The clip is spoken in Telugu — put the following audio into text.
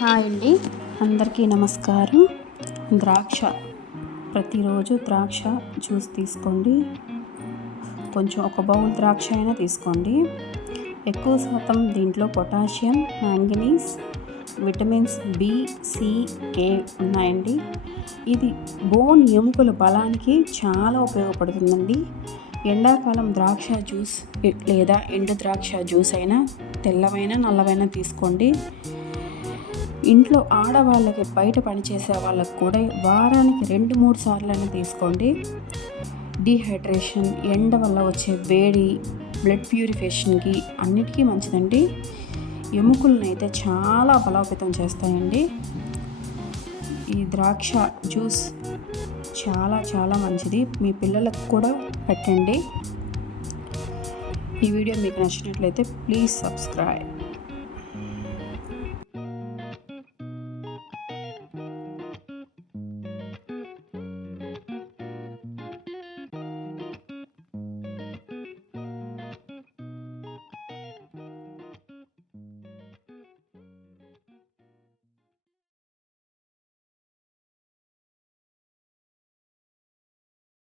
హాయ్ అండి, అందరికీ నమస్కారం. ప్రతిరోజు ద్రాక్ష జ్యూస్ తీసుకోండి. కొంచెం ఒక బౌల్ ద్రాక్ష అయినా తీసుకోండి. ఎక్కువ శాతం దీంట్లో potassium, manganese, vitamins B, C, K ఉన్నాయండి. ఇది బోన్ ఎముకల బలానికి చాలా ఉపయోగపడుతుందండి. ఎండాకాలం ద్రాక్ష జ్యూస్ లేదా ఎండు ద్రాక్ష జ్యూస్ అయినా తెల్లవైనా నల్లవైనా తీసుకోండి. ఇంట్లో ఆడవాళ్ళకి, బయట పనిచేసే వాళ్ళకి కూడా వారానికి 2-3 సార్లు తీసుకోండి. డీహైడ్రేషన్, ఎండ వల్ల వచ్చే వేడి, బ్లడ్ ప్యూరిఫికేషన్కి అన్నిటికీ మంచిదండి. ఎముకలను అయితే చాలా బలోపేతం చేస్తాయండి. ఈ ద్రాక్ష జ్యూస్ చాలా చాలా మంచిది. మీ పిల్లలకు కూడా పెట్టండి. ఈ వీడియో మీకు నచ్చినట్లయితే ప్లీజ్ సబ్స్క్రైబ్.